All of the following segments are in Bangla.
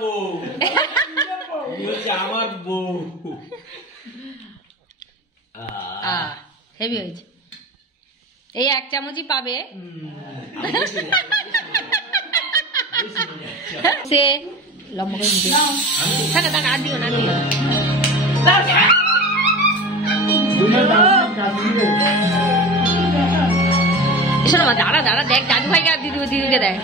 বউ আমার বউ হেভি হয়েছে। এই 1 চামচই পাবে সে লম্বা করে দিতে থাকা থাকা আর দিও না শোনো মা দাঁড়া দাঁড়া দেখ দাদু ভাইকে আর দিদিকে দেখ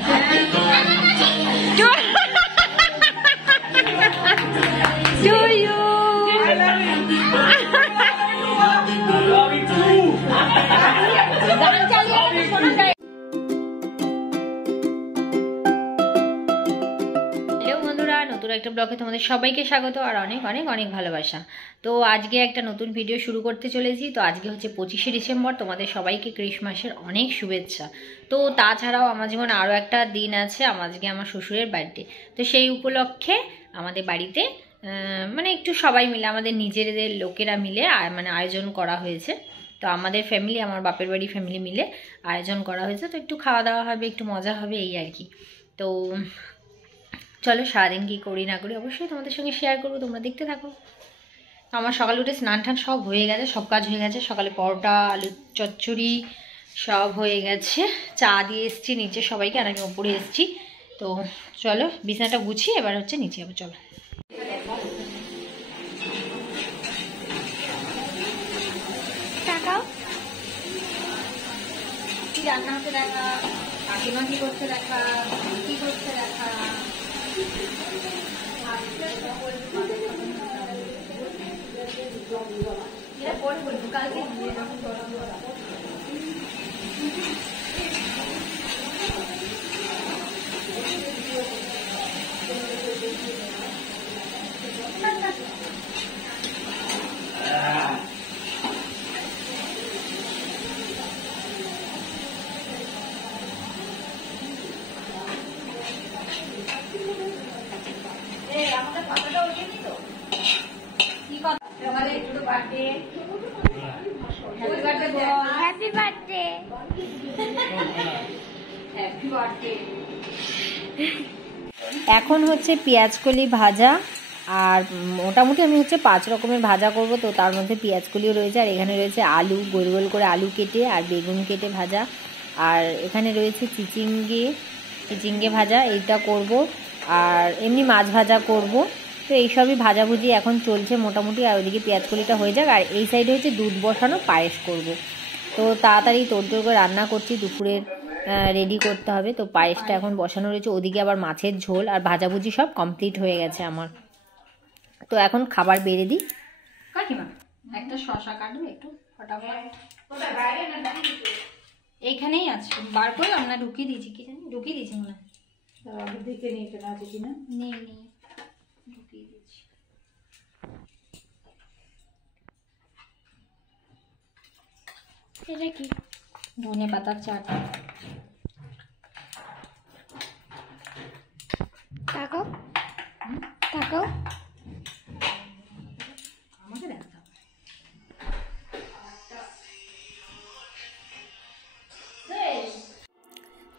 একটা ব্লগে তোমাদের সবাইকে স্বাগত আর অনেক অনেক অনেক ভালোবাসা। তো আজকে একটা নতুন ভিডিও শুরু করতে চলেছি। তো আজকে হচ্ছে 25শে ডিসেম্বর। তোমাদের সবাইকে ক্রিসমাসের অনেক শুভেচ্ছা। তো তাছাড়াও আমার জীবনে আরও একটা দিন আছে, আজকে আমার শ্বশুরের বার্থডে। তো সেই উপলক্ষে আমাদের বাড়িতে মানে একটু সবাই মিলে আমাদের নিজেদের লোকেরা মিলে মানে আয়োজন করা হয়েছে। তো আমাদের ফ্যামিলি, আমার বাপের বাড়ি ফ্যামিলি মিলে আয়োজন করা হয়েছে। তো একটু খাওয়া দাওয়া হবে, একটু মজা হবে, এই আর কি। তো চলো সারাদিন কী করি না করি অবশ্যই তোমাদের সঙ্গে শেয়ার করবো, তোমরা দেখতে থাকো। আমার সকালে উঠে স্নান টান সব হয়ে গেছে, সব কাজ হয়ে গেছে। সকালে পরোটা, আলু চচ্চড়ি সব হয়ে গেছে। চা দিয়ে এসছি নিচে সবাইকে, আর আমি ওপরে এসছি। তো চলো বিছানাটা গুছিয়ে এবার হচ্ছে নিচে যাবো। চলো কি রান্না হতে দেখা, কাকিমা কি করতে দেখা, কি করতে দেখা। এখন হচ্ছে পেঁয়াজকলি ভাজা, আর মোটামুটি আমি হচ্ছে 5 রকমের ভাজা করব। তো তার মধ্যে পেঁয়াজকলিও রয়েছে, আর এখানে রয়েছে আলু, গোল গোল করে আলু কেটে আর বেগুন কেটে ভাজা, আর এখানে রয়েছে চিচিঙ্গে ভাজা, এইটা করব। আর এমনি মাছ ভাজা করব। তো এইসবই ভাজাভুজি এখন চলছে মোটামুটি। আর ওইদিকে পেঁয়াজকলিটা হয়ে যাক, আর এই সাইডে হচ্ছে দুধ বসানো পায়েস করব। তো তাড়াতাড়ি তোড়জোড় করে রান্না করছি, দুপুরের রেডি করতে হবে। তো পায়েসটা এখন বসানো রয়েছে, ওদিকে আবার মাছের ঝোল আর ভাজাভুজি সব কমপ্লিট হয়ে গেছে আমার। তো এখন খাবার বেড়ে দিই। কাকিমা একটা শশা কাটবে একটু ফটাফট। এইখানেই আছে, বার করে আমরা ঢুকিয়ে দিয়েছি, কি জানি ঢুকিয়ে দিয়েছি মনে হয়। দেখে নিয়ে কেনা আছে কিনা, নেই ঢুকিয়ে দিয়েছি। এটা কি ধনে পাতার চাটনি। তাকাও তাকাও, আমাকে দেখো।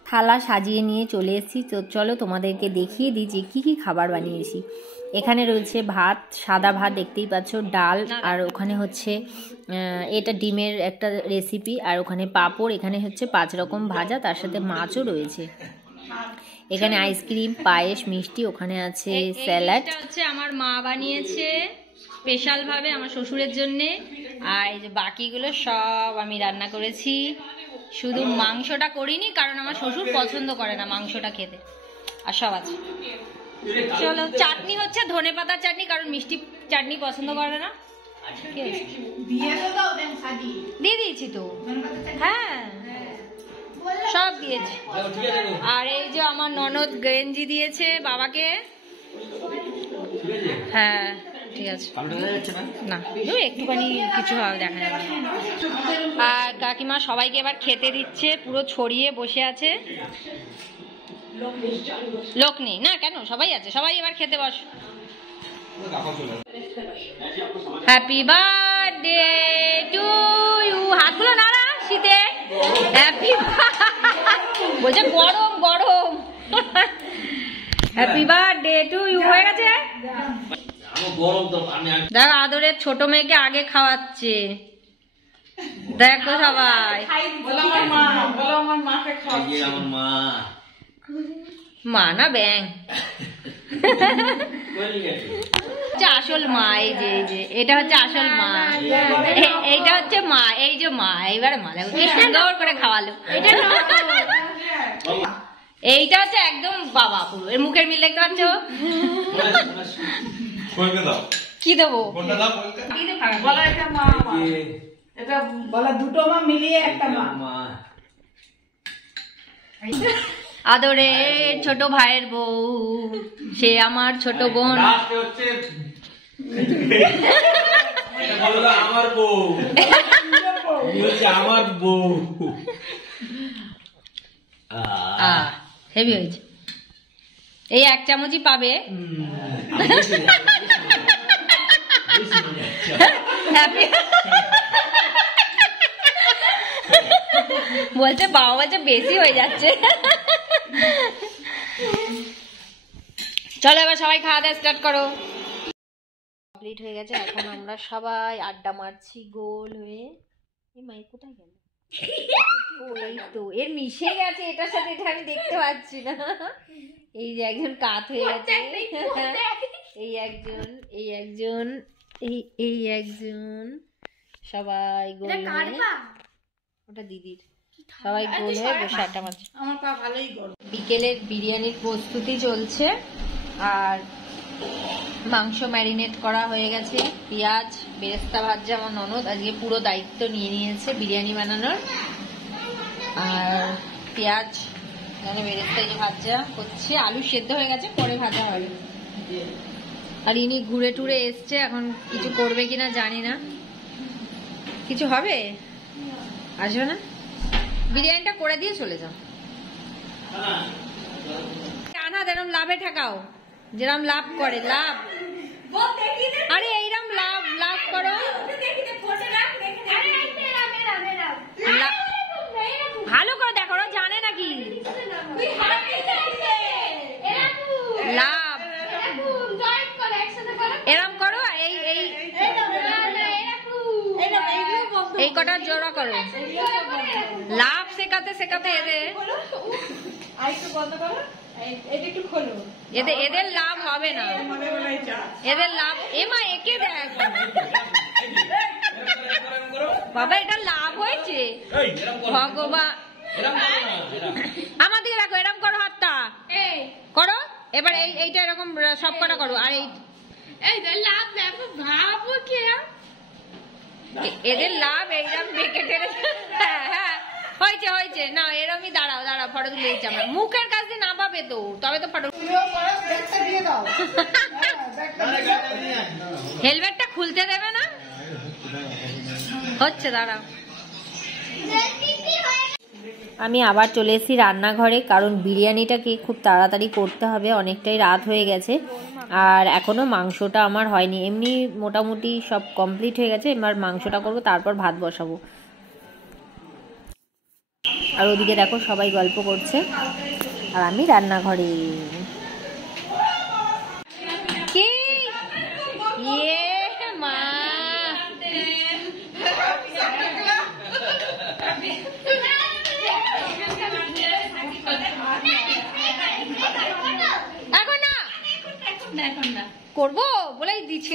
থালা সাজিয়ে নিয়ে চলে এসেছি। তো চলো তোমাদেরকে দেখিয়ে দিই যে কী কী খাবার বানিয়েছি। এখানে রয়েছে ভাত, সাদা ভাত দেখতেই পাচ্ছ, ডাল, আর ওখানে হচ্ছে এটা ডিমের একটা রেসিপি, আর ওখানে পাঁপড়, এখানে হচ্ছে 5 রকম ভাজা, তার সাথে মাছও রয়েছে। এখানে আইসক্রিম, পায়েস, মিষ্টি, ওখানে আছে স্যালাড। এটা হচ্ছে আমার মা বানিয়েছে স্পেশালভাবে আমার শ্বশুরের জন্যে। আর এই যে বাকিগুলো সব আমি রান্না করেছি। শুধু মাংসটা করিনি, কারণ আমার শ্বশুর পছন্দ করে না মাংসটা খেতে। আর সব আছে। চলো, চাটনি হচ্ছে ধনে পাতার চাটনি, কারণ মিষ্টি চাটনি পছন্দ করে না। দিয়ে দিয়েছি তো, হ্যাঁ সব দিয়েছি। আর এই যে আমার ননদ গেঞ্জি দিয়েছে বাবাকে। হ্যাঁ ঠিক আছে, না একটুখানি কিছু দেখা যাবে। আর কাকিমা সবাইকে এবার খেতে দিচ্ছে, পুরো ছড়িয়ে বসে আছে। লোক নেই না, কেন সবাই আছে, সবাই এবার খেতে বস। Happy birthday to you. হাতগুলো নাড়া শীতে। হ্যাপি বলছে গরম গরম। Happy birthday to you. হয়ে গেছে? দেখ আদরের ছোট মেয়েকে আগে খাওয়াচ্ছে, দেখো সবাই। মা না ব্যাং, আসল মা। এই যে এটা হচ্ছে আসল মা, এইটা হচ্ছে মা। এই যে মা, এইবারে মা দেখো কি সুন্দর করে খাওয়ালো। এইটা হচ্ছে একদম বাবা পুরো, এর মুখের মিল দেখতে পাচ্ছ? কি দেবো? দুটো মা মিলিয়ে একটা মা। আদরে ছোট ভাইয়ের বউ, সে আমার ছোট বোন। আমার বউ, আমার বউ। হেভি হয়েছে। এই 1 চামচই পাবে। বলছে বাবা বলছে বেশি হয়ে যাচ্ছে। চলো এবার সবাই খাওয়া দাওয়া স্টার্ট করো। কমপ্লিট হয়ে গেছে, এখন আমরা সবাই আড্ডা মারছি গোল হয়ে। এই মাই কোথায় গেল? এই তো এর মিশে গেছে এটার সাথে, এটা আমি দেখতে পাচ্ছি না। এই যে একজন কাত হয়ে গেছে, এই একজন, এই একজন, এই একজন, সবাই গোল হয়ে। ওটা দিদির। সবাই গোল হয়ে বসে আড্ডা মারছে। আমার পা ভালোই গরম। বিকেলের বিরিয়ানির প্রস্তুতি চলছে, আর মাংস ম্যারিনেট করা হয়ে গেছে। পেঁয়াজ বেরেস্তা ভাজছে আমার ননদ, আজকে পুরো দায়িত্ব নিয়ে নিয়েছে বিরিয়ানি বানানোর। আর পেঁয়াজ মানে বেরেস্তা যে ভাজা হচ্ছে, আলু সেদ্ধ হয়ে গেছে, পরে ভাজা হবে। আর ইনি ঘুরে টুরে এসছে, এখন কিছু করবে কিনা জানি না। কিছু হবে? আসবে না? বিরিয়ানিটা করে দিয়ে চলে যাও। আনা যেরকম লাভে ঠেকাও, যেরকম লাভ করে লাভ। আরে এইরকম লাভ লাভ করো, ভালো করে দেখো, ওরা জানে নাকি লাভ। এরম করো, এই এই এই কটা জোড়া করো। লাভ শেখাতে শেখাতে এদের লাভ হবে না, এদের লাভ। এমা একে দেখ বাবা, এটা লাভ হয়েছে ভগবান। আমার দিকে দেখো, এরকম করো, হাতটা করো। এবার এইটা এরকম সব কটা করো। আর এই লাভ দেখো, ভাবো কে এদের লাভ এইরকম বেঁকে টেনে। হ্যাঁ হয়েছে হয়েছে না, এরমই দাঁড়াও দাঁড়াও, ফটো তুলে দিচ্ছি আমরা। মুখের কাছে না পাবে তো, তবে তো ফটো। হেলমেটটা খুলতে দেবে না, হচ্ছে দাঁড়াও। আমি আবার চলে এসেছি রান্নাঘরে, কারণ বিরিয়ানিটাকে খুব তাড়াতাড়ি করতে হবে, অনেকটাই রাত হয়ে গেছে। আর এখনও মাংসটা আমার হয়নি, এমনি মোটামুটি সব কমপ্লিট হয়ে গেছে। এবার মাংসটা করবো, তারপর ভাত বসাবো। আর ওদিকে দেখো সবাই গল্প করছে, আর আমি রান্নাঘরে। কি ইয়ে মা, এখন না করবো বলেই দিচ্ছি।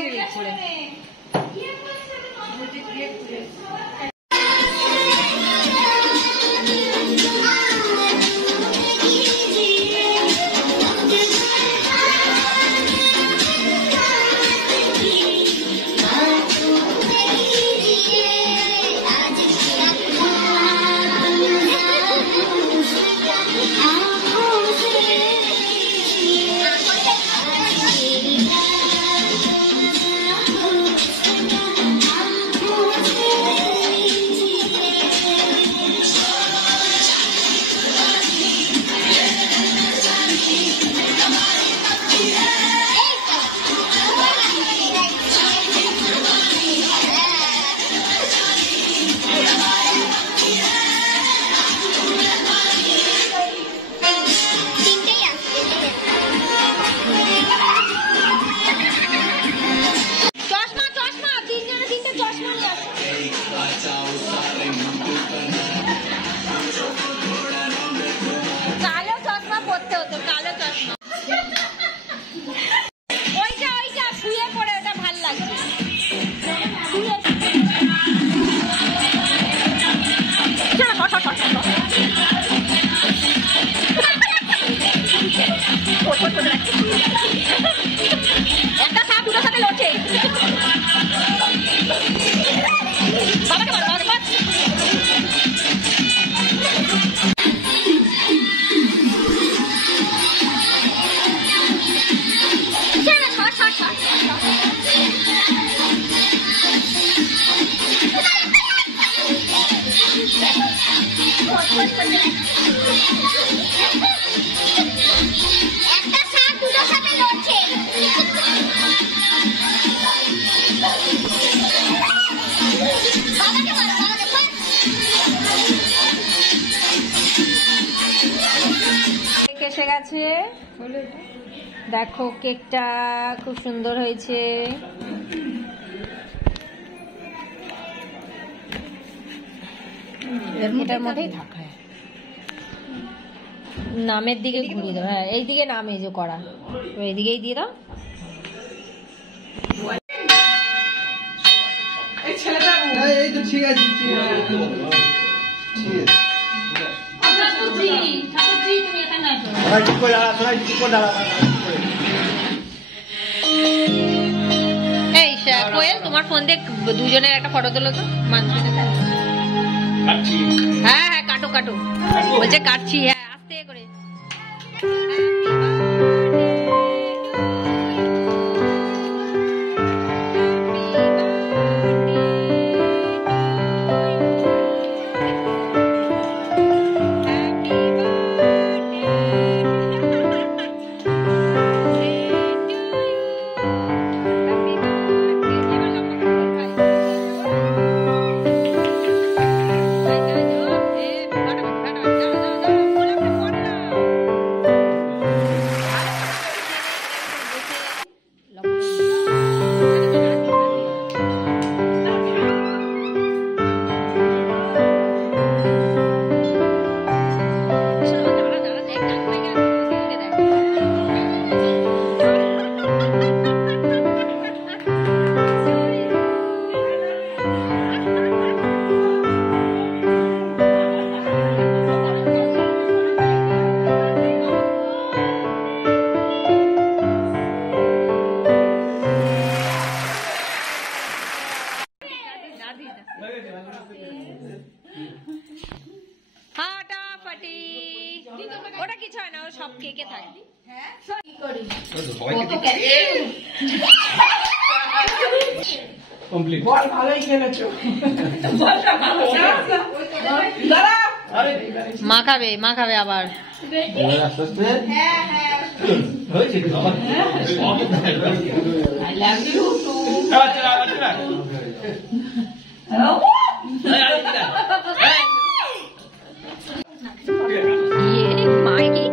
এসে গেছে, দেখো কেকটা খুব সুন্দর হয়েছে। এটার মধ্যেই থাকে, নামের দিকে ঘুরিয়ে দাও। হ্যাঁ এইদিকে নামে যে করা, এইদিকেই দিয়ে দাও। ঠিক আছে এই কোয়েল, তোমার ফোন দিয়ে দুজনের একটা ফটো তোলো তো মাঝখানে। হ্যাঁ হ্যাঁ কাটো কাটো, বলছে কাটছি। হ্যাঁ আস্তে করে। ফাটাফাটি, ওটা কিছু হয় না, ও সব কেকে থাকে। মাখাবে মাখাবে আবার। মাইকি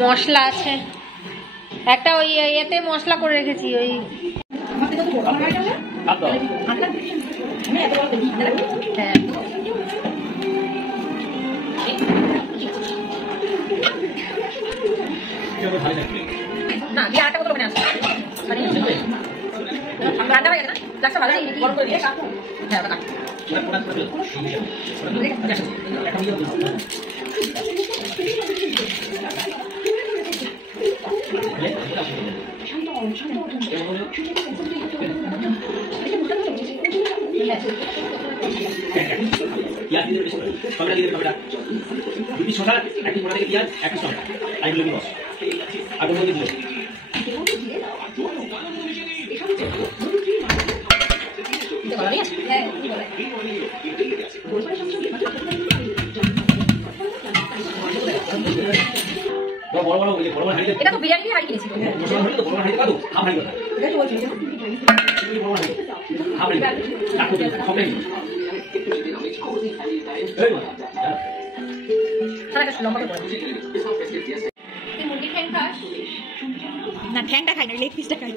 মশলা আছে। একটা ওই এতে মশলা করে রেখেছি ওই হ্যাঁ না দিয়ে আটা কত আসছে রান্না হয়ে গেছে না গ্লাসটা ভালো গরম করে দিয়ে হ্যাঁ এটা তো বিরিয়ানি হাড়ি কিনেছি না ঠ্যাংটা খাই না লেগ পিসটা খাই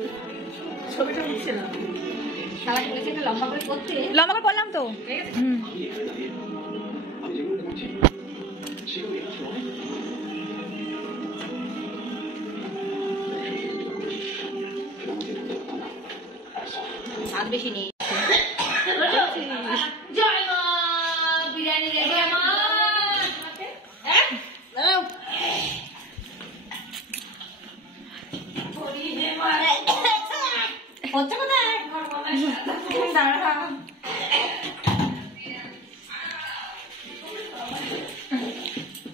লম্বা করে করলাম তো স্বাদ বেশি নেই জয় মা বিরিয়ানি রেডি আমার হচ্ছে কোথায়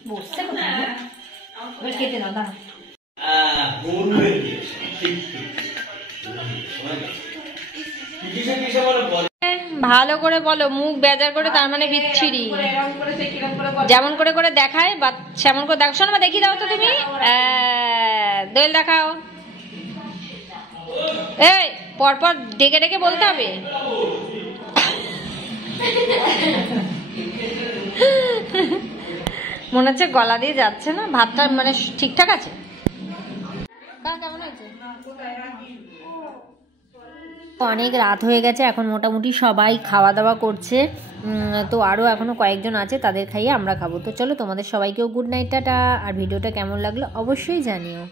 বসছে কোথায় কেটে না দাঁড়া ভালো করে বলো মুখ বেজার করে তার মানে বিচ্ছিরি যেমন করে করে দেখায় বা সেমন করে দেখো না দেখিয়ে দাও তো তুমি দোয়েল দেখাও এই পরপর ডেকে ডেকে বলতে হবে মনে হচ্ছে গলা দিয়ে যাচ্ছে না ভাতটা মানে ঠিকঠাক আছে কেমন হয়েছে অনেক রাত হয়ে গেছে এখন মোটামুটি সবাই খাওয়া দাওয়া করছে তো আরও এখনও কয়েকজন আছে তাদের খাইয়ে আমরা খাবো তো চলো তোমাদের সবাইকেও গুড নাইট টাটা আর ভিডিওটা কেমন লাগলো অবশ্যই জানিও